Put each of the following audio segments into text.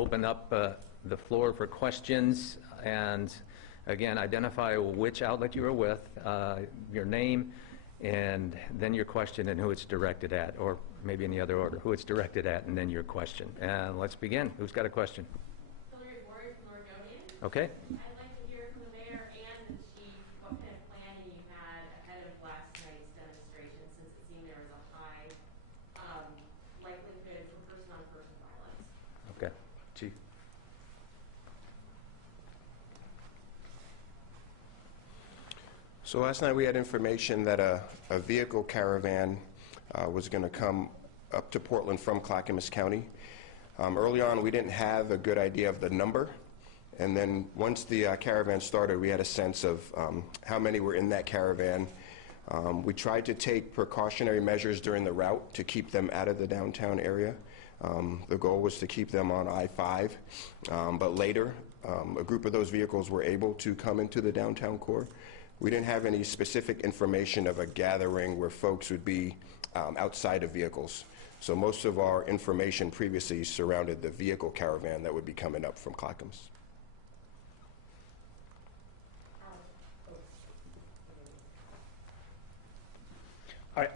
open up the floor for questions, and again, identify which outlet you are with, your name, and then your question and who it's directed at, or maybe in the other order, who it's directed at and then your question. And let's begin. Who's got a question? Okay. I'd like to hear from the mayor and the chief what kind of planning you had ahead of last night's demonstration, since it seemed there was a high likelihood for person-on-person violence. Okay. Chief. So last night we had information that a vehicle caravan was going to come up to Portland from Clackamas County. Early on we didn't have a good idea of the number. And then once the caravan started, we had a sense of how many were in that caravan. We tried to take precautionary measures during the route to keep them out of the downtown area. The goal was to keep them on I-5. But later, a group of those vehicles were able to come into the downtown core. We didn't have any specific information of a gathering where folks would be outside of vehicles. So most of our information previously surrounded the vehicle caravan that would be coming up from Clackamas.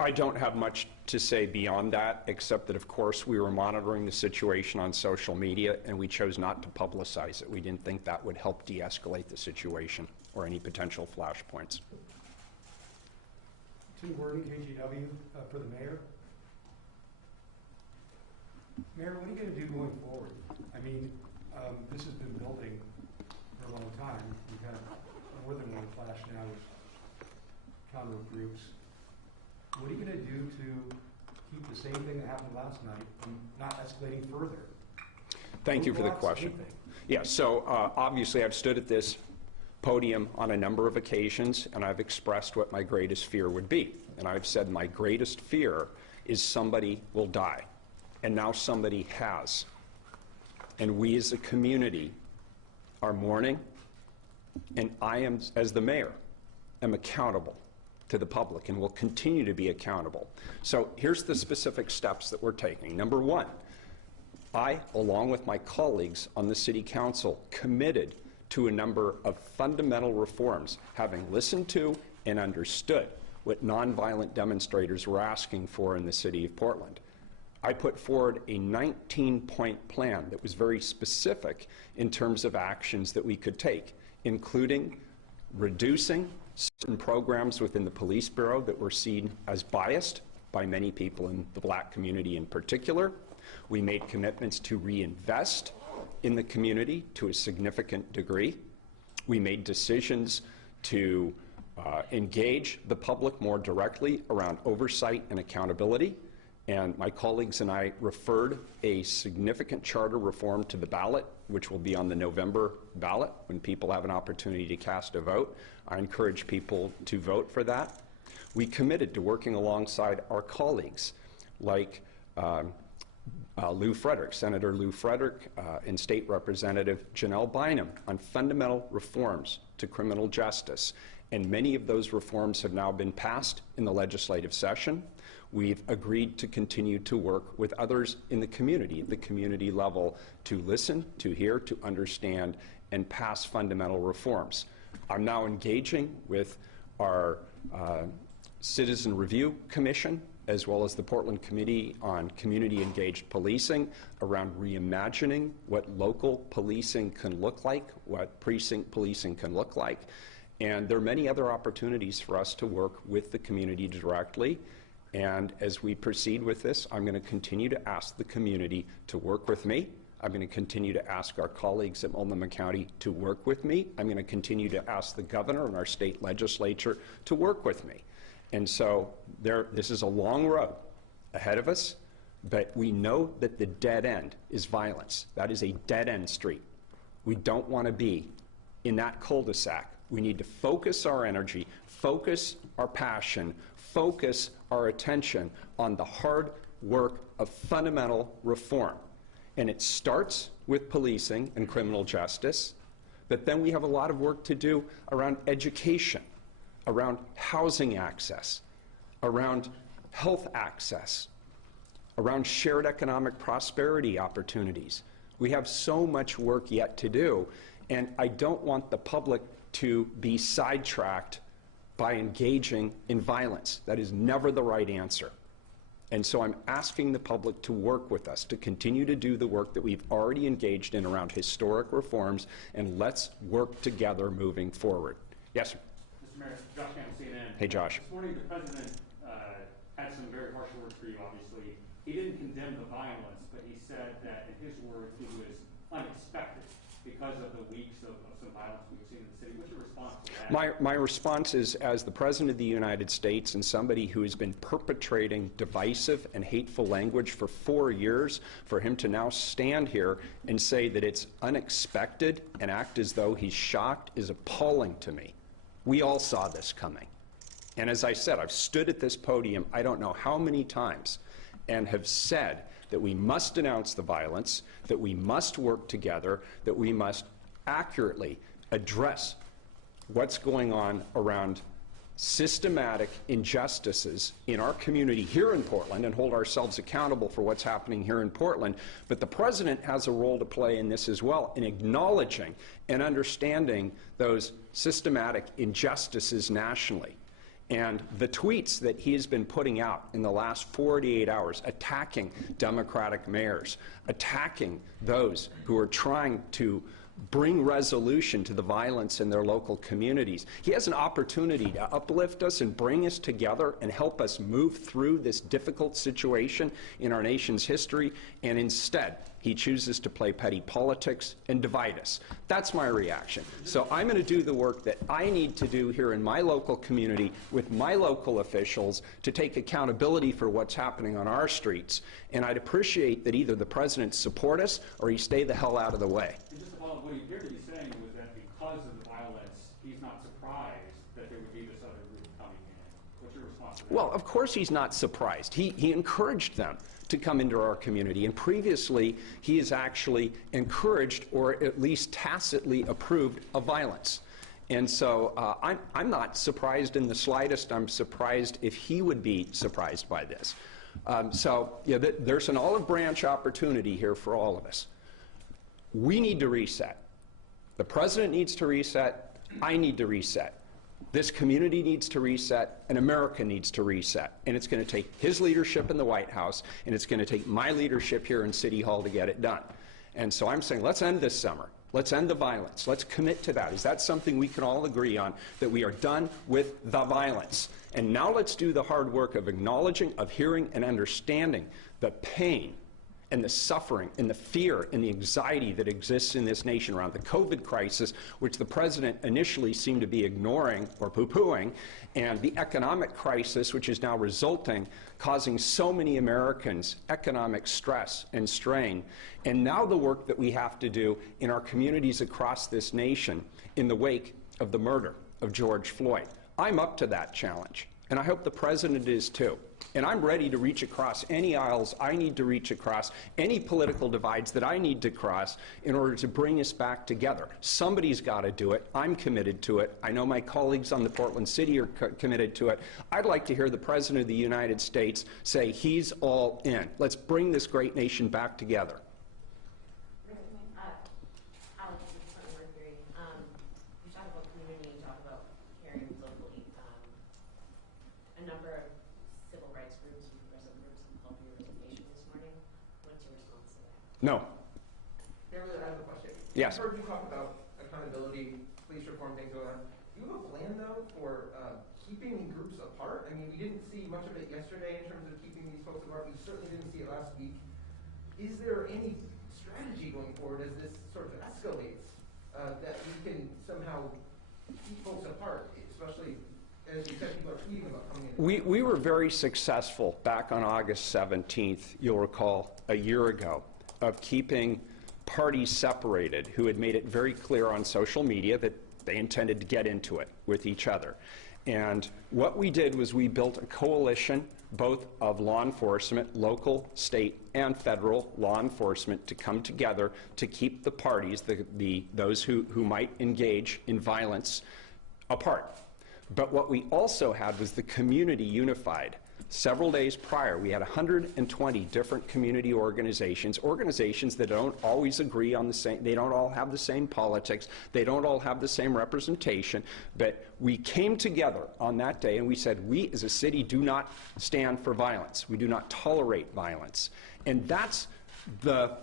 I don't have much to say beyond that, except that, of course, we were monitoring the situation on social media, and we chose not to publicize it. We didn't think that would help de-escalate the situation or any potential flashpoints. Tim Gordon, KGW, for the mayor. Mayor, what are you going to do going forward? I mean, this has been building for a long time. We've had more than one clash now with counter groups. What are you going to do to keep the same thing that happened last night from not escalating further? Thank you for the question. Yeah, so obviously I've stood at this podium on a number of occasions, and I've expressed what my greatest fear would be. And I've said my greatest fear is somebody will die. And now somebody has. And we as a community are mourning, and I am, as the mayor, am accountable to the public and will continue to be accountable. So here's the specific steps that we're taking. Number one, I, along with my colleagues on the City Council, committed to a number of fundamental reforms, having listened to and understood what nonviolent demonstrators were asking for in the City of Portland. I put forward a 19-point plan that was very specific in terms of actions that we could take, including reducing certain programs within the police bureau that were seen as biased by many people in the black community in particular. We made commitments to reinvest in the community to a significant degree. We made decisions to engage the public more directly around oversight and accountability. And my colleagues and I referred a significant charter reform to the ballot, which will be on the November ballot when people have an opportunity to cast a vote. I encourage people to vote for that. We committed to working alongside our colleagues like Lou Frederick, Senator Lou Frederick, and State Representative Janelle Bynum on fundamental reforms to criminal justice. And many of those reforms have now been passed in the legislative session. We've agreed to continue to work with others in the community, at the community level, to listen, to hear, to understand, and pass fundamental reforms. I'm now engaging with our Citizen Review Commission, as well as the Portland Committee on Community Engaged Policing, around reimagining what local policing can look like, what precinct policing can look like. And there are many other opportunities for us to work with the community directly. And as we proceed with this, I'm going to continue to ask the community to work with me. I'm going to continue to ask our colleagues at Multnomah County to work with me. I'm going to continue to ask the governor and our state legislature to work with me. And so this is a long road ahead of us, but we know that the dead end is violence. That is a dead-end street. We don't want to be in that cul-de-sac. We need to focus our energy, focus our passion, focus our attention on the hard work of fundamental reform. And it starts with policing and criminal justice, but then we have a lot of work to do around education, around housing access, around health access, around shared economic prosperity opportunities. We have so much work yet to do, and I don't want the public to be sidetracked by engaging in violence. That is never the right answer. And so I'm asking the public to work with us, to continue to do the work that we've already engaged in around historic reforms, and let's work together moving forward. Yes, sir. Mr. Mayor, Josh Campbell, CNN. Hey, Josh. This morning, the President had some very harsh words for you, obviously. He didn't condemn the violence, but he said that, in his words, it was unexpected because of the weeks of some violence we've seen in the city. What's your response to that? My response is, as the President of the United States and somebody who has been perpetrating divisive and hateful language for 4 years, for him to now stand here and say that it's unexpected and act as though he's shocked is appalling to me. We all saw this coming. And as I said, I've stood at this podium I don't know how many times and have said that we must denounce the violence, that we must work together, that we must accurately address what's going on around systematic injustices in our community here in Portland and hold ourselves accountable for what's happening here in Portland. But the President has a role to play in this as well, in acknowledging and understanding those systematic injustices nationally. And the tweets that he has been putting out in the last 48 hours, attacking Democratic mayors, attacking those who are trying to bring resolution to the violence in their local communities. He has an opportunity to uplift us and bring us together and help us move through this difficult situation in our nation's history, and instead he chooses to play petty politics and divide us. That's my reaction. So I'm going to do the work that I need to do here in my local community with my local officials to take accountability for what's happening on our streets, and I'd appreciate that either the President support us or he stay the hell out of the way. What he appeared to be saying was that because of the violence, he's not surprised that there would be this other group coming in. What's your response to that? Well, of course he's not surprised. He encouraged them to come into our community, and previously he has actually encouraged or at least tacitly approved of violence. And so I'm not surprised in the slightest. I'm surprised if he would be surprised by this. There's an olive branch opportunity here for all of us. We need to reset. The President needs to reset. I need to reset. This community needs to reset, and America needs to reset. And it's going to take his leadership in the White House, and it's going to take my leadership here in City Hall to get it done. And so I'm saying, let's end this summer. Let's end the violence. Let's commit to that. Is that something we can all agree on, that we are done with the violence? And now let's do the hard work of acknowledging, of hearing, and understanding the pain and the suffering and the fear and the anxiety that exists in this nation around the COVID crisis, which the President initially seemed to be ignoring or poo-pooing, and the economic crisis, which is now resulting, causing so many Americans economic stress and strain, and now the work that we have to do in our communities across this nation in the wake of the murder of George Floyd. I'm up to that challenge, and I hope the President is too. And I'm ready to reach across any aisles I need to reach across, any political divides that I need to cross in order to bring us back together. Somebody's got to do it. I'm committed to it. I know my colleagues on the Portland City are committed to it. I'd like to hear the President of the United States say he's all in. Let's bring this great nation back together. You talk about community, you talk about caring locally. A number of civil rights groups and progressive groups have called for your resignation this morning. What's your response to that? No. Mayor, I have a question. Yes. I've heard you talk about accountability, police reform, things going on. Do you have a plan, though, for keeping groups apart? I mean, we didn't see much of it yesterday in terms of keeping these folks apart. We certainly didn't see it last week. Is there any strategy going forward as this sort of escalates that we can somehow keep folks apart, especially as you said, people are tweeting about coming in? We were very successful back on August 17th, you'll recall, a year ago, of keeping parties separated who had made it very clear on social media that they intended to get into it with each other. And what we did was we built a coalition, both of law enforcement, local, state, and federal law enforcement, to come together to keep the parties, those who might engage in violence, apart. But what we also had was the community unified, several days prior, we had 120 different community organizations that don't always agree on the same, they don't all have the same politics, they don't all have the same representation, but we came together on that day and we said, we as a city do not stand for violence. We do not tolerate violence. And that's the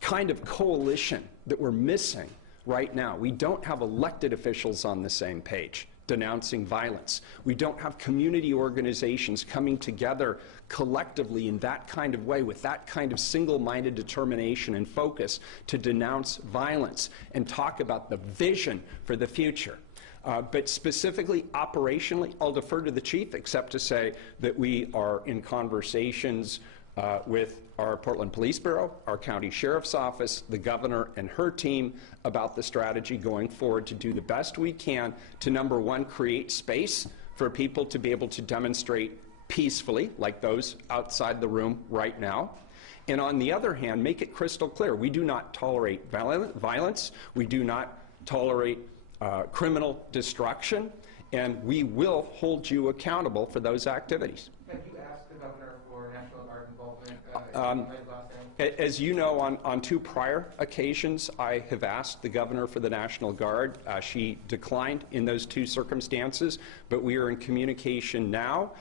kind of coalition that we're missing right now. We don't have elected officials on the same page denouncing violence. We don't have community organizations coming together collectively in that kind of way with that kind of single-minded determination and focus to denounce violence and talk about the vision for the future. But specifically, operationally, I'll defer to the chief, except to say that we are in conversations with our Portland Police Bureau, our county sheriff's office, the governor and her team about the strategy going forward to do the best we can to, number one, create space for people to be able to demonstrate peacefully, like those outside the room right now. And on the other hand, make it crystal clear, we do not tolerate violence, we do not tolerate criminal destruction, and we will hold you accountable for those activities. Have you asked the governor for National Guard involvement? As you know, on two prior occasions, I have asked the governor for the National Guard. She declined in those two circumstances, but we are in communication now.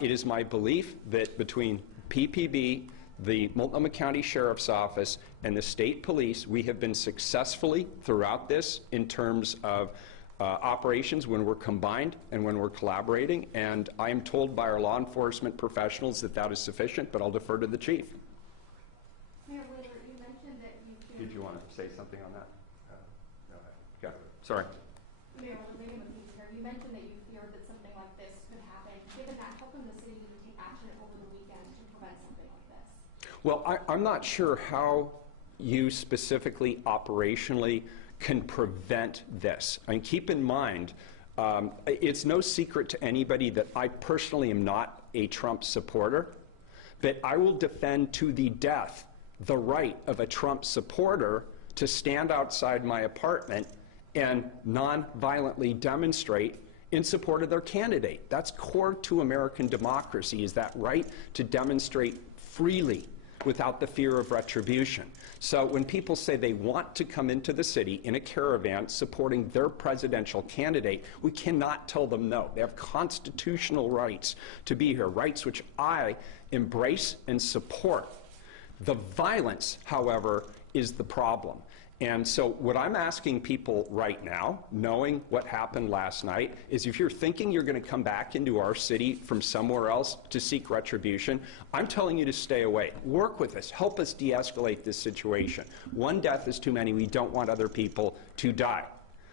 It is my belief that between PPB, the Multnomah County Sheriff's Office, and the state police, we have been successfully throughout this in terms of operations when we're combined and when we're collaborating, and I am told by our law enforcement professionals that that is sufficient, but I'll defer to the chief. Mayor Wheeler, you mentioned that you feared... Did you want to say something on that? No. Okay. Sorry. Mayor, related to peace here, you mentioned that you feared that something like this could happen. Given that, how can the city take action over the weekend to prevent something like this? Well, I'm not sure how you specifically operationally can prevent this. I mean, keep in mind, it's no secret to anybody that I personally am not a Trump supporter, but I will defend to the death the right of a Trump supporter to stand outside my apartment and non-violently demonstrate in support of their candidate. That's core to American democracy, is that right to demonstrate freely without the fear of retribution. So when people say they want to come into the city in a caravan supporting their presidential candidate, we cannot tell them no. They have constitutional rights to be here, rights which I embrace and support. The violence, however, is the problem. And so what I'm asking people right now, knowing what happened last night, is if you're thinking you're going to come back into our city from somewhere else to seek retribution, I'm telling you to stay away. Work with us. Help us de-escalate this situation. One death is too many. We don't want other people to die.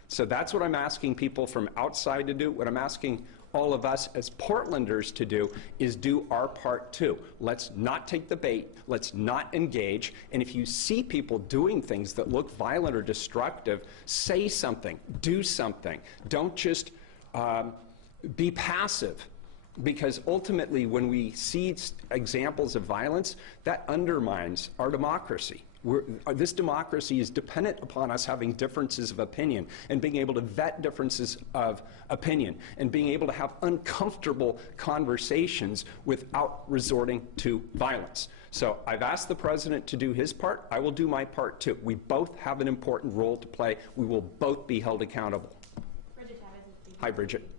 So that's what I'm asking people from outside to do. What I'm asking all of us as Portlanders to do is do our part too. Let's not take the bait. Let's not engage. And if you see people doing things that look violent or destructive, say something. Do something. Don't just be passive. Because ultimately, when we see examples of violence, that undermines our democracy. This democracy is dependent upon us having differences of opinion and being able to vet differences of opinion and being able to have uncomfortable conversations without resorting to violence. So I've asked the president to do his part. I will do my part too. We both have an important role to play. We will both be held accountable. Bridget Chavez. Hi, Bridget.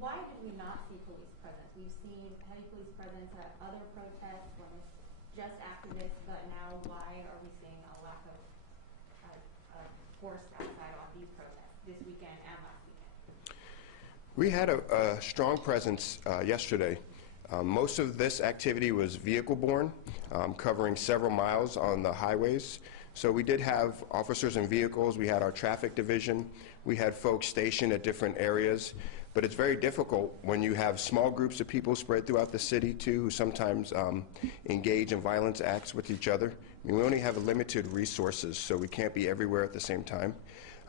Why did we not see police presence? We've seen heavy police presence at other protests when it's just activists, but now why are we seeing a lack of force outside on these protests this weekend and last weekend? We had a strong presence yesterday. Most of this activity was vehicle-borne, covering several miles on the highways. So we did have officers in vehicles. We had our traffic division. We had folks stationed at different areas. But it's very difficult when you have small groups of people spread throughout the city, too, who sometimes engage in violence acts with each other. I mean, we only have limited resources, so we can't be everywhere at the same time.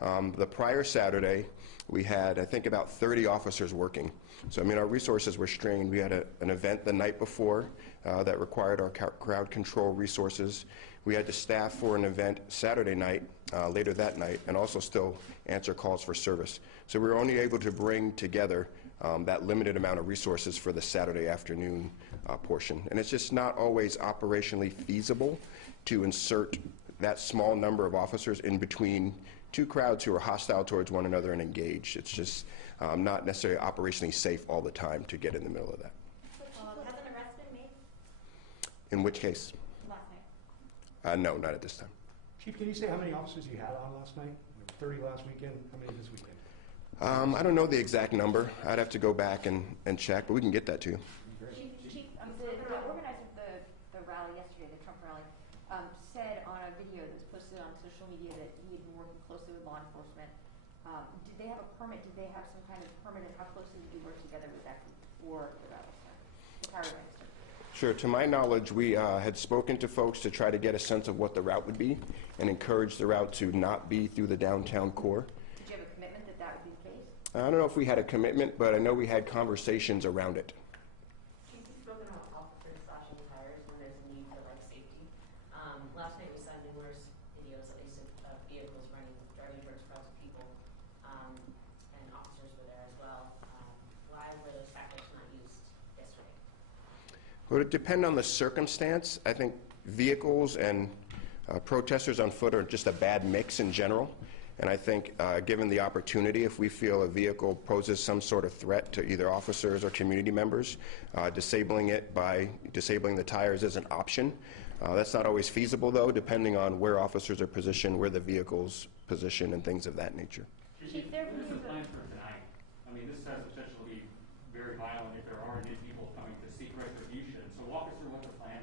The prior Saturday, we had, I think, about 30 officers working. So, I mean, our resources were strained. We had an event the night before that required our crowd control resources. We had to staff for an event Saturday night, later that night, and also still answer calls for service. So we were only able to bring together that limited amount of resources for the Saturday afternoon portion. And it's just not always operationally feasible to insert that small number of officers in between two crowds who are hostile towards one another and engaged. It's just not necessarily operationally safe all the time to get in the middle of that. Has an arrest been made In which case? last night? No, not at this time. Chief, can you say how many officers you had on last night? 30 last weekend, how many this weekend? I don't know the exact number. I'd have to go back and check, but we can get that to you. Chief, the organizer of the rally yesterday, the Trump rally, said on a video that was posted on social media that he had been working closely with law enforcement. Did they have a permit? Did they have some kind of permit, and how closely did you work together with that for the rally start? The caravan start? Sure. To my knowledge, we had spoken to folks to try to get a sense of what the route would be and encourage the route to not be through the downtown core. Did you have a commitment that that would be the case? I don't know if we had a commitment, but I know we had conversations around it. Chief, you've spoken about officers slashing tires when there's a need for like safety. Last night we saw numerous videos, at least of vehicles driving towards crowds of people, and officers were there as well. Why were those tactics not used yesterday? Well, it would depend on the circumstance. I think vehicles and protesters on foot are just a bad mix in general. And I think given the opportunity, if we feel a vehicle poses some sort of threat to either officers or community members, disabling it by disabling the tires is an option. That's not always feasible, though, depending on where officers are positioned, where the vehicle's positioned, and things of that nature. Chief, there This is planned for tonight. I mean, this has potential to be very violent if there are any people coming to seek retribution. So walk us through what the plan is.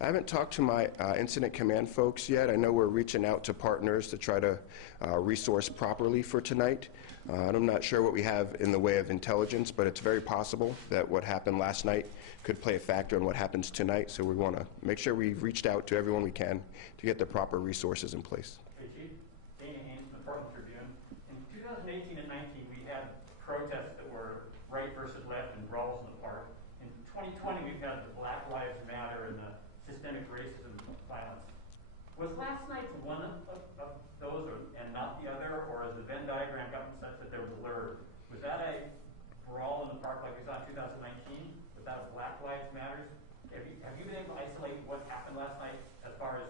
I haven't talked to my incident command folks yet. I know we're reaching out to partners to try to resource properly for tonight. I'm not sure what we have in the way of intelligence, but it's very possible that what happened last night could play a factor in what happens tonight. So we want to make sure we've reached out to everyone we can to get the proper resources in place. Hey, Chief. Dana Haynes from the Portland Tribune. In 2018 and 19, we had protests that were right versus left and brawls in the park. In 2020, we've had the Black Lives Matter and the systemic racism violence. Was last night one of those and not the other, or has the Venn diagram gotten such that there was a blur? Was that a brawl in the park like we saw in 2019? Was that a Black Lives Matters? Have you been able to isolate what happened last night as far as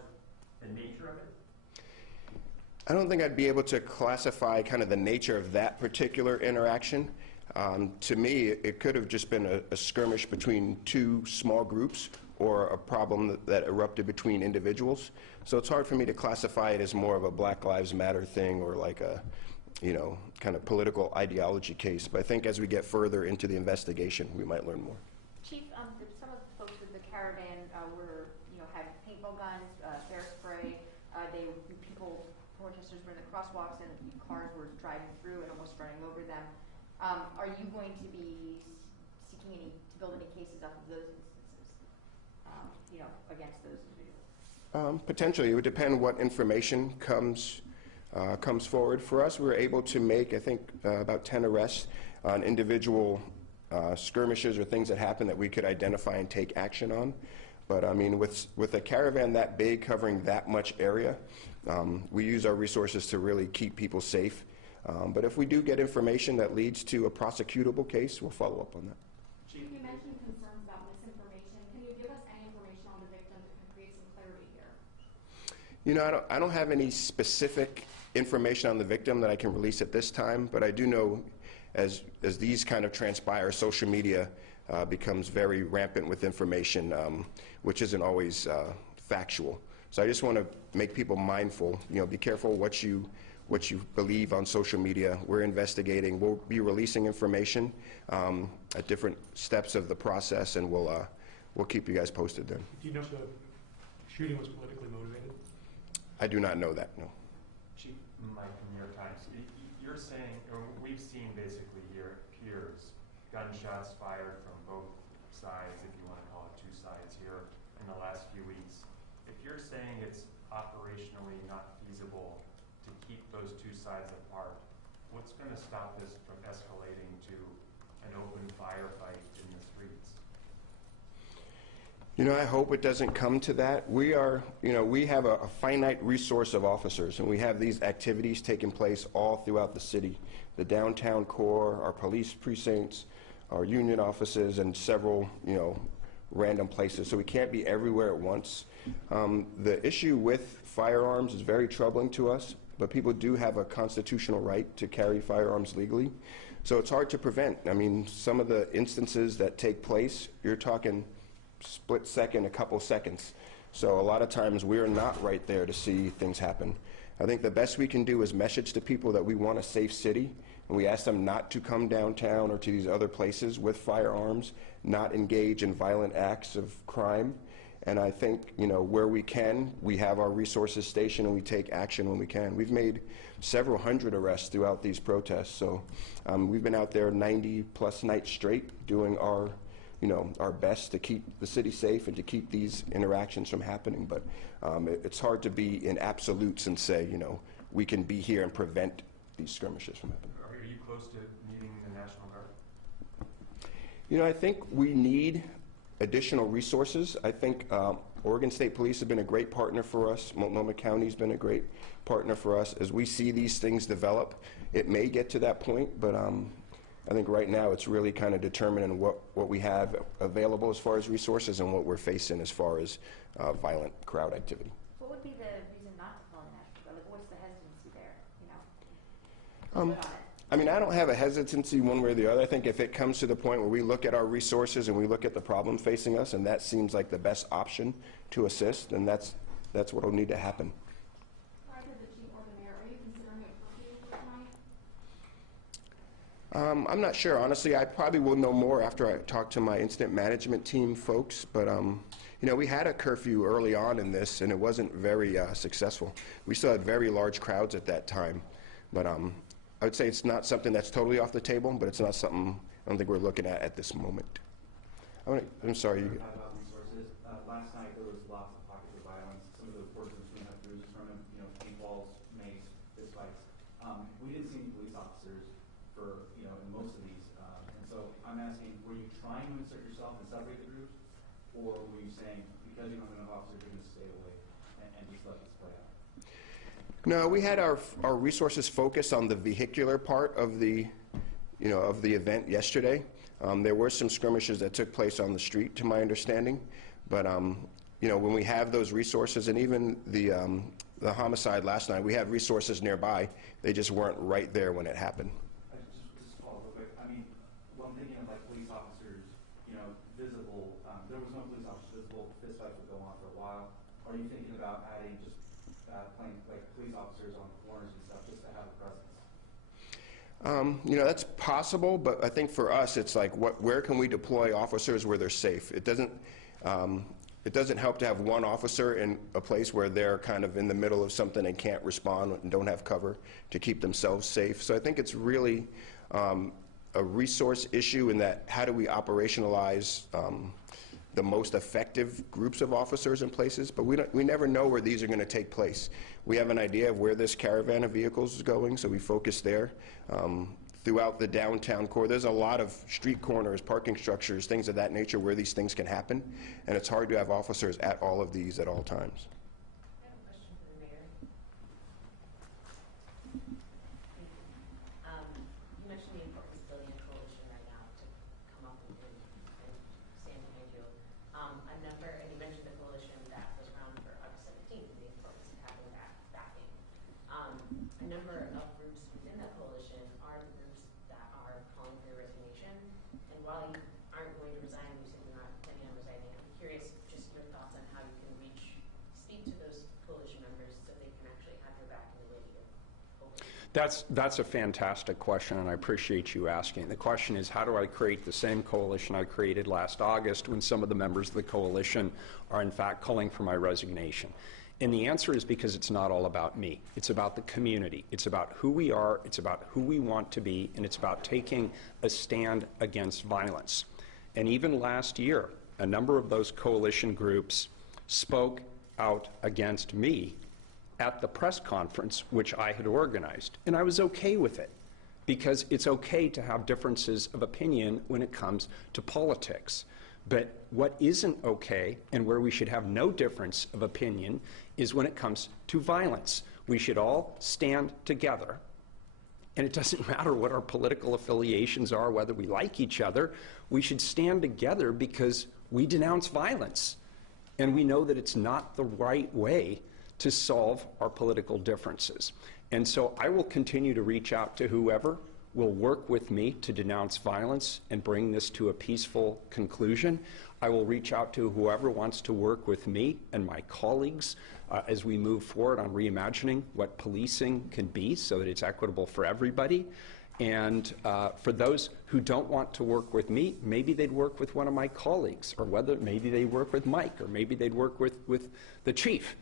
the nature of it? I don't think I'd be able to classify kind of the nature of that particular interaction. To me, it could have just been a skirmish between two small groups or a problem that erupted between individuals. So it's hard for me to classify it as more of a Black Lives Matter thing or like a, kind of political ideology case. But I think as we get further into the investigation, we might learn more. Chief, some of the folks with the caravan had paintball guns, bear spray. Protesters were in the crosswalks and cars were driving through and almost running over them. Are you going to be seeking to build any cases off of those instances, against those individuals? Potentially. It would depend what information comes forward. For us, we were able to make, I think, about 10 arrests on individual skirmishes or things that happened that we could identify and take action on. But I mean, with a caravan that big covering that much area, we use our resources to really keep people safe. But if we do get information that leads to a prosecutable case, we'll follow up on that. Chief, you mentioned concerns about misinformation. Can you give us any information on the victim that can create some clarity here? I don't have any specific information on the victim that I can release at this time, but I do know as these kind of transpire, social media becomes very rampant with information, which isn't always factual. So I just want to make people mindful, be careful what you believe on social media. We're investigating. We'll be releasing information at different steps of the process, and we'll keep you guys posted then. Do you know if the shooting was politically motivated? I do not know that, no. Chief Mike from New York Times, you're saying, or we've seen basically here peers, gunshots fired from both sides, if you want to call it two sides here, in the last few weeks. If you're saying it's operationally not feasible to keep those two sides apart, what's going to stop this from escalating to an open firefight in the streets? You know, I hope it doesn't come to that. We have a finite resource of officers, and we have these activities taking place all throughout the city. The downtown core, our police precincts, our union offices, and several, random places. So we can't be everywhere at once. The issue with firearms is very troubling to us, but people do have a constitutional right to carry firearms legally. So it's hard to prevent. I mean, some of the instances that take place, you're talking split second, a couple seconds. So a lot of times we're not right there to see things happen. I think the best we can do is message to people that we want a safe city, and we ask them not to come downtown or to these other places with firearms, not engage in violent acts of crime. And I think, where we can, we have our resources stationed and we take action when we can. We've made several hundred arrests throughout these protests. So we've been out there 90+ nights straight doing our best to keep the city safe and to keep these interactions from happening. But it's hard to be in absolutes and say, we can be here and prevent these skirmishes from happening. Are you close to meeting the National Guard? I think we need additional resources. I think Oregon State Police have been a great partner for us. Multnomah County has been a great partner for us. As we see these things develop, it may get to that point, but I think right now it's really kind of determining what we have available as far as resources and what we're facing as far as violent crowd activity. What would be the reason not to call the National Guard? Like, what's the hesitancy there, I mean, I don't have a hesitancy one way or the other. I think if it comes to the point where we look at our resources and we look at the problem facing us, and that seems like the best option to assist, then that's what will need to happen. Prior to the chief or the mayor, are you considering a curfew for tonight? I'm not sure. Honestly, I probably will know more after I talk to my incident management team folks, but we had a curfew early on in this, and it wasn't very successful. We still had very large crowds at that time, but I would say it's not something that's totally off the table, but it's not something I don't think we're looking at this moment. I'm sorry. About resources. Last night there was lots of pockets of violence. Some of the reporters were seeing bruises from him, paintballs, mace, fistfights. We didn't see any police officers for, in most of these. And so I'm asking, were you trying to insert yourself and separate the groups? Or were you saying, because you don't have enough officers, you're going to stay away and just let this play out? No, we had our resources focused on the vehicular part of the event yesterday. There were some skirmishes that took place on the street, to my understanding. But when we have those resources, and even the homicide last night, we had resources nearby. They just weren't right there when it happened. Just follow real quick. I mean, when I'm thinking of like police officers, visible. There was no police officers visible. Fistfights would go on for a while. Are you thinking about adding just playing like police officers on corners and stuff just to have a presence? That's possible, but I think for us, it's like, where can we deploy officers where they're safe? It doesn't help to have one officer in a place where they're kind of in the middle of something and can't respond and don't have cover to keep themselves safe. So I think it's really a resource issue in that how do we operationalize the most effective groups of officers in places, but we never know where these are going to take place. We have an idea of where this caravan of vehicles is going, so we focus there. Throughout the downtown core, there's a lot of street corners, parking structures, things of that nature where these things can happen, and it's hard to have officers at all of these at all times. I have a question for the mayor. You mentioned the importance of building a coalition right now to come up with and stand behind you. And you mentioned the coalition that was around for August 17th and the importance of having that backing. A number of groups within that coalition are the groups that are calling for your resignation. And while you aren't going to resign, you said you're not planning on resigning, I'm curious just your thoughts on how you can speak to those coalition members so they can actually have your back in the way you hope. That's a fantastic question, and I appreciate you asking. The question is, how do I create the same coalition I created last August when some of the members of the coalition are in fact calling for my resignation? And the answer is because it's not all about me. It's about the community. It's about who we are. It's about who we want to be. And it's about taking a stand against violence. And even last year, a number of those coalition groups spoke out against me at the press conference, which I had organized. And I was okay with it, because it's okay to have differences of opinion when it comes to politics. But what isn't okay, and where we should have no difference of opinion, is when it comes to violence. We should all stand together. And it doesn't matter what our political affiliations are, whether we like each other. We should stand together because we denounce violence. And we know that it's not the right way to solve our political differences. And so I will continue to reach out to whoever will work with me to denounce violence and bring this to a peaceful conclusion. I will reach out to whoever wants to work with me and my colleagues as we move forward on reimagining what policing can be so that it's equitable for everybody. And for those who don't want to work with me, maybe they'd work with one of my colleagues, or maybe they work with Mike, or maybe they'd work with the chief.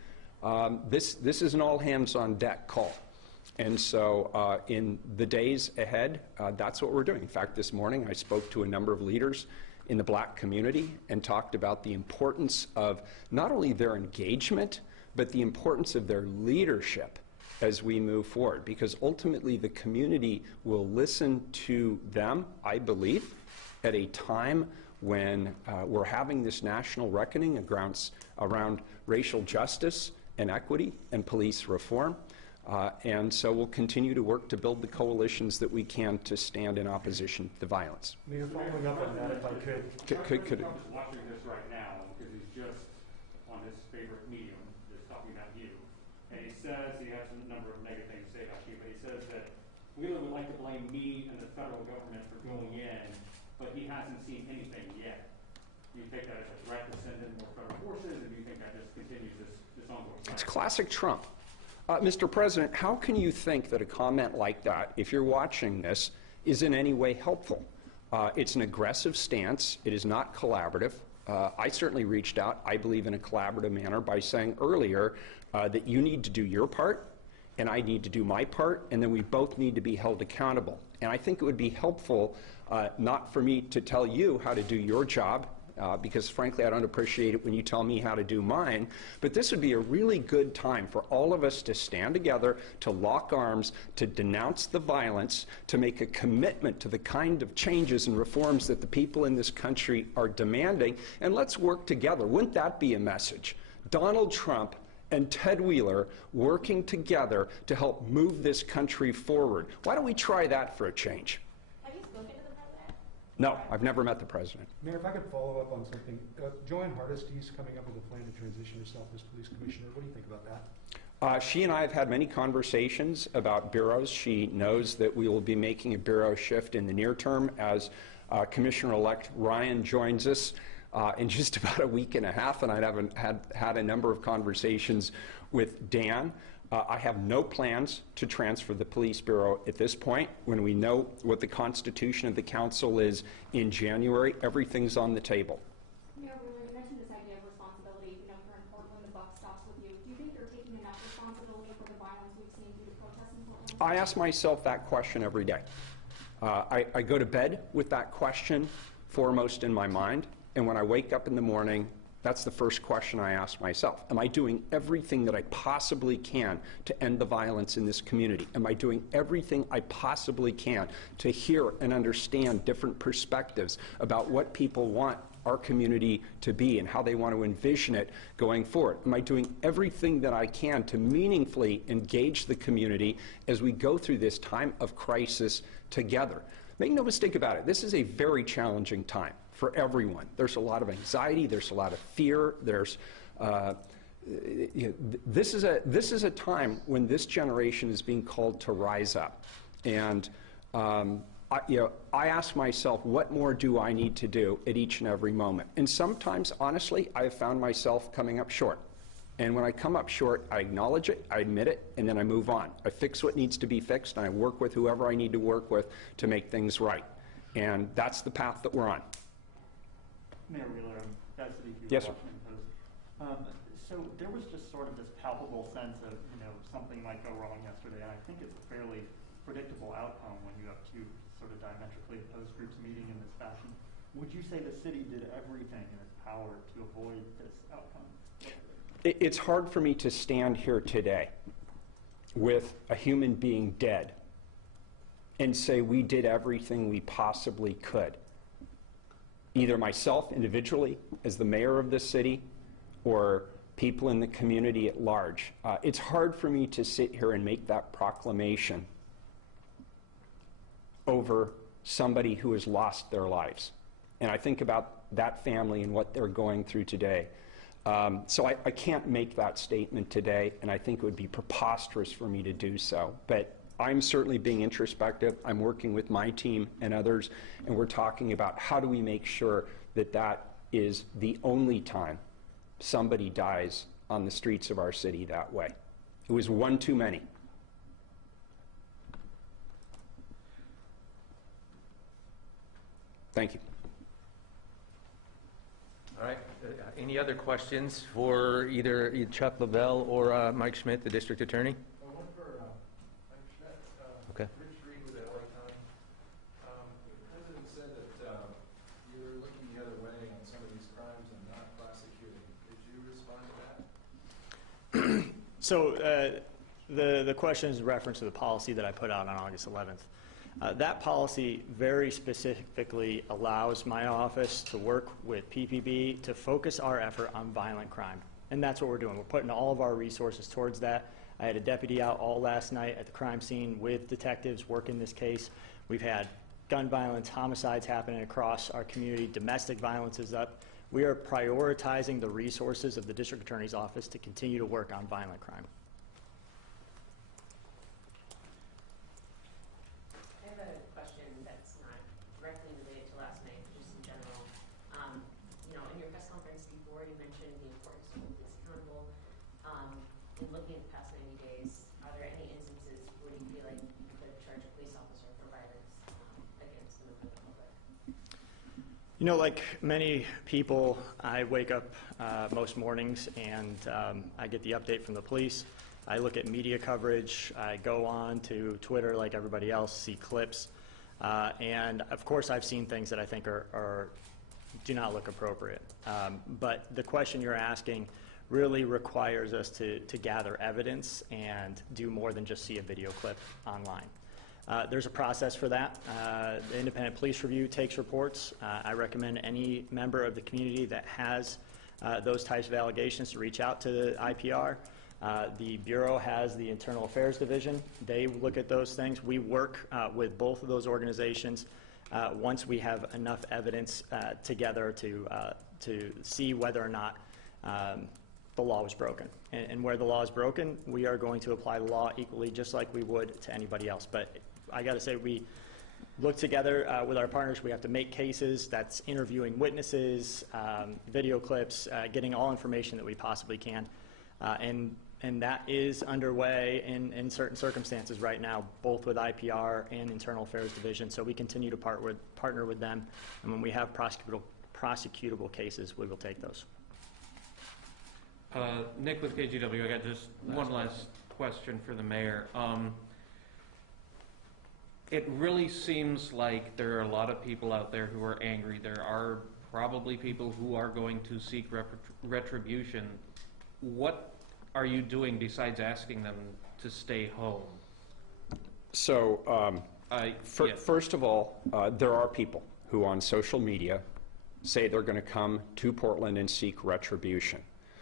This is an all-hands-on-deck call. And so in the days ahead, that's what we're doing. In fact, this morning I spoke to a number of leaders in the black community and talked about the importance of not only their engagement, but the importance of their leadership as we move forward. Because ultimately the community will listen to them, I believe, at a time when we're having this national reckoning around racial justice and equity and police reform. And so we'll continue to work to build the coalitions that we can to stand in opposition to violence. Mayor, following up on that, if I could. Trump's watching this right now because he's just on his favorite medium, just talking about you. And he says, he has a number of negative things to say about you, but he says that Wheeler would like to blame me and the federal government for going in, but he hasn't seen anything yet. Do you take that as a threat to send in more federal forces, or do you think that just continues this ongoing cycle? It's classic Trump. Mr. President, how can you think that a comment like that, if you're watching this, is in any way helpful? It's an aggressive stance. It is not collaborative. I certainly reached out, I believe, in a collaborative manner by saying earlier that you need to do your part and I need to do my part, and then we both need to be held accountable. And I think it would be helpful not for me to tell you how to do your job, because frankly I don't appreciate it when you tell me how to do mine, but this would be a really good time for all of us to stand together, to lock arms, to denounce the violence, to make a commitment to the kind of changes and reforms that the people in this country are demanding, and let's work together. Wouldn't that be a message? Donald Trump and Ted Wheeler working together to help move this country forward. Why don't we try that for a change? Have you spoken to the president? No, I've never met the president. Mayor, if I could follow up on something. Joanne Hardesty's coming up with a plan to transition herself as police commissioner. What do you think about that? She and I have had many conversations about bureaus. She knows that we will be making a bureau shift in the near term as Commissioner-elect Ryan joins us in just about a week and a half, and I haven't had a number of conversations with Dan. I have no plans to transfer the police bureau at this point. When we know what the constitution of the council is in January, everything's on the table. Mayor, you mentioned this idea of responsibility. You know, you're in Portland, the buck stops with you. Do you think you're taking enough responsibility for the violence we've seen due to protests in Portland? I ask myself that question every day. I go to bed with that question foremost in my mind, and when I wake up in the morning, that's the first question I ask myself. Am I doing everything that I possibly can to end the violence in this community? Am I doing everything I possibly can to hear and understand different perspectives about what people want our community to be and how they want to envision it going forward? Am I doing everything that I can to meaningfully engage the community as we go through this time of crisis together? Make no mistake about it, this is a very challenging time for everyone. There's a lot of anxiety, there's a lot of fear, there's this is a time when this generation is being called to rise up. And I ask myself, what more do I need to do at each and every moment? And sometimes, honestly, I have found myself coming up short. And when I come up short, I acknowledge it, I admit it, and then I move on. I fix what needs to be fixed, and I work with whoever I need to work with to make things right. And that's the path that we're on. Mayor Wheeler, Cassidy, Yes, sir. Washington Post. So there was just sort of this palpable sense of, something might go wrong yesterday, and I think it's a fairly predictable outcome when you have two sort of diametrically opposed groups meeting in this fashion. Would you say the city did everything in its power to avoid this outcome? It's hard for me to stand here today with a human being dead and say we did everything we possibly could. either myself individually as the mayor of this city or people in the community at large. It's hard for me to sit here and make that proclamation over somebody who has lost their lives. And I think about that family and what they're going through today. So I can't make that statement today, and I think it would be preposterous for me to do so. But I'm certainly being introspective. I'm working with my team and others, and we're talking about how do we make sure that that is the only time somebody dies on the streets of our city that way. It was one too many. Thank you. All right. Any other questions for either Chuck Lovell or Mike Schmidt, the district attorney? Well, one for Mike Schmidt. Okay. Rich Reed with LA Times. The president said that you're looking the other way on some of these crimes and not prosecuting. Could you respond to that? So the question is in reference to the policy that I put out on August 11th. That policy very specifically allows my office to work with PPB to focus our effort on violent crime. And that's what we're doing. We're putting all of our resources towards that. I had a deputy out all last night at the crime scene with detectives working this case. We've had gun violence, homicides happening across our community. Domestic violence is up. We are prioritizing the resources of the district attorney's office to continue to work on violent crime. I have a question that's not directly related to last night, but just in general. You know, in your press conference before, you mentioned the importance of holding police accountable. In looking at the past 90 days, are there any instances where you feel like you could have charged a police officer for violence against a member of the public? You know, like many people, I wake up most mornings and I get the update from the police. I look at media coverage. I go on to Twitter like everybody else, see clips. And of course, I've seen things that I think do not look appropriate. But the question you're asking really requires us to gather evidence and do more than just see a video clip online. There's a process for that. The Independent Police Review takes reports. I recommend any member of the community that has those types of allegations to reach out to the IPR. The Bureau has the Internal Affairs Division. They look at those things. We work with both of those organizations once we have enough evidence together to see whether or not the law was broken. And where the law is broken, we are going to apply the law equally just like we would to anybody else. But I got to say, we look together with our partners. We have to make cases. That's interviewing witnesses, video clips, getting all information that we possibly can. And that is underway in certain circumstances right now, both with IPR and Internal Affairs Division. So we continue to partner with them. And when we have prosecutable cases, we will take those. Nick with KGW. I got just one last question for the mayor. It really seems like there are a lot of people out there who are angry. There are probably people who are going to seek retribution. What are you doing besides asking them to stay home? So, first of all, there are people who on social media say they're going to come to Portland and seek retribution.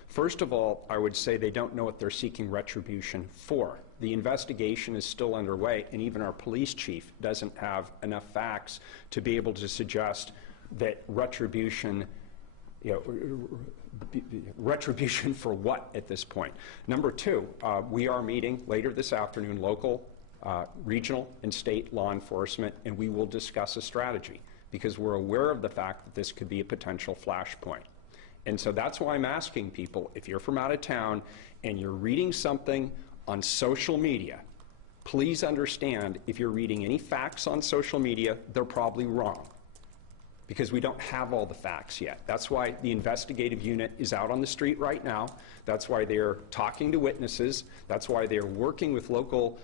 First of all, I would say they don't know what they're seeking retribution for. The investigation is still underway, and even our police chief doesn't have enough facts to be able to suggest that retribution, retribution for what at this point? Number two, we are meeting later this afternoon local, regional, and state law enforcement, and we will discuss a strategy because we're aware of the fact that this could be a potential flashpoint. And so that's why I'm asking people, if you're from out of town and you're reading something on social media, please understand if you're reading any facts on social media, they're probably wrong because we don't have all the facts yet. That's why the investigative unit is out on the street right now. That's why they're talking to witnesses. That's why they're working with local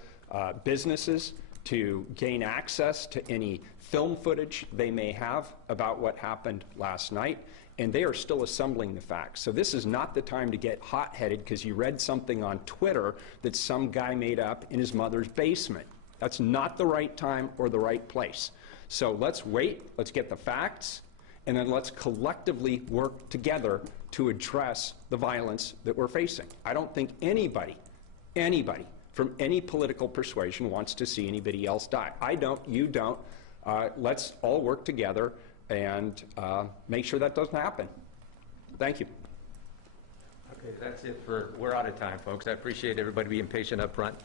businesses to gain access to any film footage they may have about what happened last night. And they are still assembling the facts. So this is not the time to get hot-headed because you read something on Twitter that some guy made up in his mother's basement. That's not the right time or the right place. So let's wait, let's get the facts, and then let's collectively work together to address the violence that we're facing. I don't think anybody from any political persuasion wants to see anybody else die. I don't, you don't. Let's all work together and make sure that doesn't happen. Thank you. Okay, that's it we're out of time, folks. I appreciate everybody being patient up front.